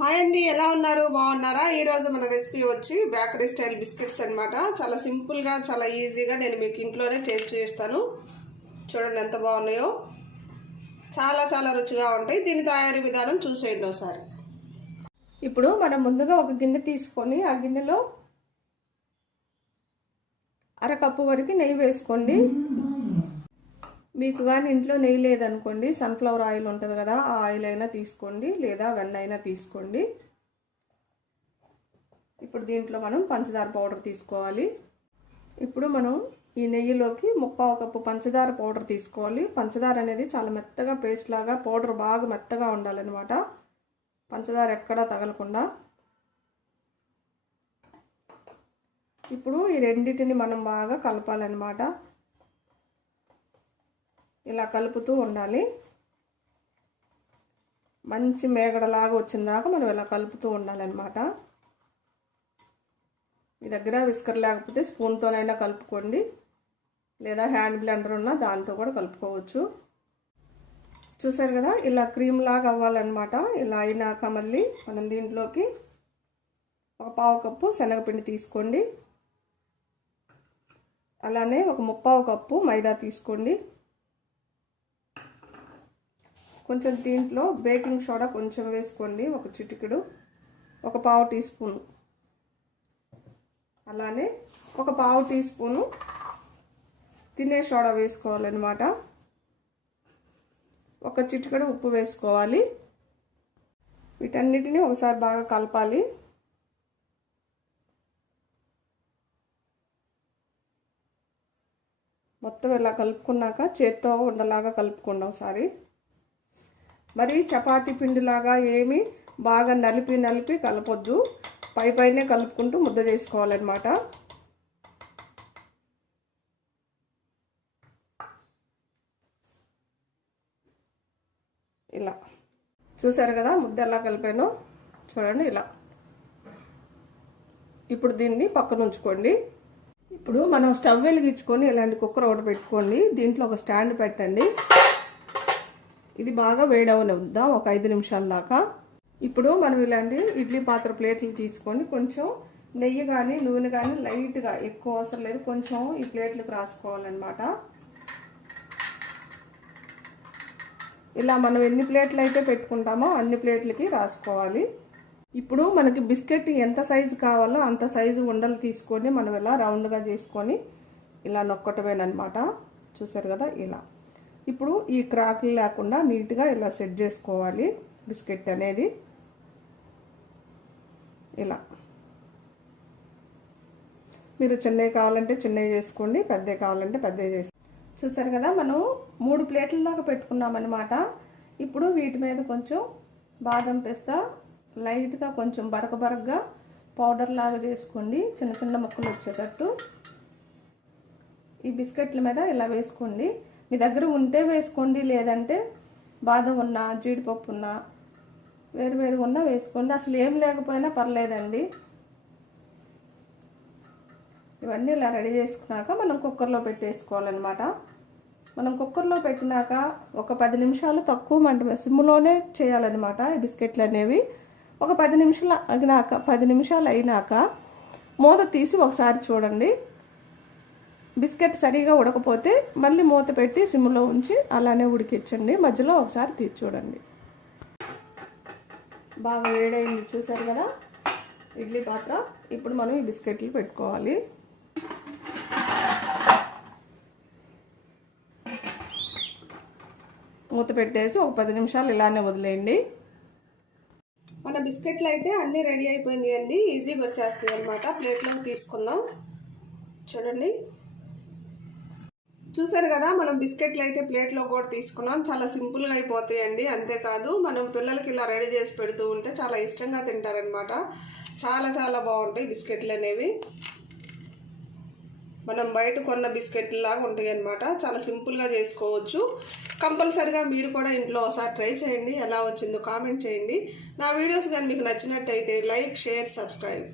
Hi అండి, ఎలా ఉన్నారు? బాగున్నారా? ఈరోజు మన రెసిపీ వచ్చి బేకరీ స్టైల్ బిస్కెట్స్ అనమాట. చాలా సింపుల్గా, చాలా ఈజీగా నేను మీకు ఇంట్లోనే చేసి చూపిస్తాను. చూడండి ఎంత బాగున్నాయో. చాలా చాలా రుచిగా ఉంటాయి. దీని తయారీ విధానం చూసేయండి ఒకసారి. ఇప్పుడు మనం ముందుగా ఒక గిన్నె తీసుకొని ఆ గిన్నెలో అరకప్పు వరకు నెయ్యి వేసుకోండి. మీకు కానీ ఇంట్లో నెయ్యి లేదనుకోండి, సన్ఫ్లవర్ ఆయిల్ ఉంటుంది కదా, ఆ ఆయిల్ అయినా తీసుకోండి, లేదా వెన్న అయినా తీసుకోండి. ఇప్పుడు దీంట్లో మనం పంచదార పౌడర్ తీసుకోవాలి. ఇప్పుడు మనం ఈ నెయ్యిలోకి 1/4 కప్పు పంచదార పౌడర్ తీసుకోవాలి. పంచదార అనేది చాలా మెత్తగా పేస్ట్ లాగా పౌడర్ బాగా మెత్తగా ఉండాలన్నమాట. పంచదార ఎక్కడా తగలకుండా. ఇప్పుడు ఈ రెండింటిని మనం బాగా కలపాలన్నమాట. ఇలా కలుపుతూ ఉండాలి. మంచి మేగడలాగా వచ్చిందాక మనం ఇలా కలుపుతూ ఉండాలన్నమాట. మీ దగ్గర విస్కర్ లేకపోతే స్పూన్తోనైనా కలుపుకోండి, లేదా హ్యాండ్ బ్లెండర్ ఉన్నా దాంతో కూడా కలుపుకోవచ్చు. చూసారు కదా, ఇలా క్రీమ్ లాగా అవ్వాలన్నమాట. ఇలా అయినాక మళ్ళీ మనం దీంట్లోకి 1/4 కప్పు శనగపిండి తీసుకోండి. అలానే ఒక 1/4 కప్పు మైదా తీసుకోండి. కొంచెం దీంట్లో బేకింగ్ సోడా కొంచెం వేసుకోండి, ఒక చిటికెడు, ఒక 1/2 టీ స్పూన్. అలానే ఒక 1/2 టీ స్పూను తినే సోడా వేసుకోవాలన్నమాట. ఒక చిటికెడు ఉప్పు వేసుకోవాలి. వీటన్నిటిని ఒకసారి బాగా కలపాలి. మొత్తం ఇలా కలుపుకున్నాక చేత్తో ఉండలాగా కలుపుకోండి ఒకసారి. మరి చపాతీ పిండిలాగా ఏమి బాగా నలిపి కలపొద్దు. పైనే కలుపుకుంటూ ముద్ద చేసుకోవాలన్నమాట. ఇలా చూసారు కదా, ముద్ద ఎలా కలిపానో చూడండి. ఇలా ఇప్పుడు దీన్ని పక్కన ఉంచుకోండి. ఇప్పుడు మనం స్టవ్ వెలిగించుకొని ఇలాంటి కుక్కర్ ఒకటి పెట్టుకోండి. దీంట్లో ఒక స్టాండ్ పెట్టండి. ఇది బాగా వేడవనిద్దాం ఒక 5 నిమిషాల దాకా. ఇప్పుడు మనం ఇలాంటి ఇడ్లీ పాత్ర ప్లేట్లు తీసుకొని కొంచెం నెయ్యి కానీ నూనె కానీ లైట్గా, ఎక్కువ అవసరం లేదు, కొంచెం ఈ ప్లేట్లకు రాసుకోవాలన్నమాట. ఇలా మనం ఎన్ని ప్లేట్లు అయితే పెట్టుకుంటామో అన్ని ప్లేట్లకి రాసుకోవాలి. ఇప్పుడు మనకి బిస్కెట్ ఎంత సైజు కావాలో అంత సైజు ఉండలు తీసుకొని మనం ఇలా రౌండ్గా చేసుకొని ఇలా నొక్కటమేనమాట. చూసారు కదా, ఇలా. ఇప్పుడు ఈ క్రాకులు లేకుండా నీట్గా ఇలా సెట్ చేసుకోవాలి బిస్కెట్ అనేది. ఇలా మీరు చిన్నవి కావాలంటే చిన్నవి చేసుకోండి, పెద్దవి కావాలంటే పెద్దవి చేసుకోండి. చూసారు కదా, మనం 3 ప్లేట్ల దాకా పెట్టుకున్నామన్నమాట. ఇప్పుడు వీటి మీద కొంచెం బాదం పిస్తా లైట్గా కొంచెం బరకగా పౌడర్ లాగా చేసుకోండి, చిన్న చిన్న ముక్కలు వచ్చేటట్టు. ఈ బిస్కెట్ల మీద ఇలా వేసుకోండి. మీ దగ్గర ఉంటే వేసుకోండి, లేదంటే బాదం ఉన్నా జీడిపప్పు ఉన్నా వేరువేరుగా ఉన్నా వేసుకోండి. అసలు ఏం లేకపోయినా పర్లేదండి. ఇవన్నీ ఇలా రెడీ చేసుకున్నాక మనం కుక్కర్లో పెట్టేసుకోవాలన్నమాట. మనం కుక్కర్లో పెట్టినాక ఒక 10 నిమిషాలు తక్కువ మంట సిమ్లోనే చేయాలన్నమాట ఈ బిస్కెట్లు అనేవి. ఒక 10 నిమిషాలు అయినాక మూత తీసి ఒకసారి చూడండి. బిస్కెట్ సరిగా ఉడకపోతే మళ్ళీ మూత పెట్టి సిమ్లో ఉంచి అలానే ఉడికించండి. మధ్యలో ఒకసారి తీసి చూడండి. బాగా వేడైంది చూసారు కదా ఇడ్లీ పాత్ర. ఇప్పుడు మనం ఈ బిస్కెట్లు పెట్టుకోవాలి. మూత పెట్టేసి ఒక 10 నిమిషాలు ఇలానే వదిలేయండి. మన బిస్కెట్లు అయితే అన్నీ రెడీ అయిపోయినాయి అండి. ఈజీగా వచ్చేస్తాయి అన్నమాట. ప్లేట్లోకి తీసుకుందాం. చూడండి, చూసారు కదా, మనం బిస్కెట్లు అయితే ప్లేట్లో కూడా తీసుకున్నాం. చాలా సింపుల్గా అయిపోతాయండి. అంతేకాదు మనం పిల్లలకి ఇలా రెడీ చేసి పెడుతూ ఉంటే చాలా ఇష్టంగా తింటారనమాట. చాలా చాలా బాగుంటాయి బిస్కెట్లు అనేవి. మనం బయట కొన్న బిస్కెట్లు లాగా ఉంటాయి అన్నమాట. చాలా సింపుల్గా చేసుకోవచ్చు. కంపల్సరిగా మీరు కూడా ఇంట్లో ఒకసారి ట్రై చేయండి. ఎలా వచ్చిందో కామెంట్ చేయండి. నా వీడియోస్ కానీ మీకు నచ్చినట్టయితే లైక్, షేర్, సబ్స్క్రైబ్.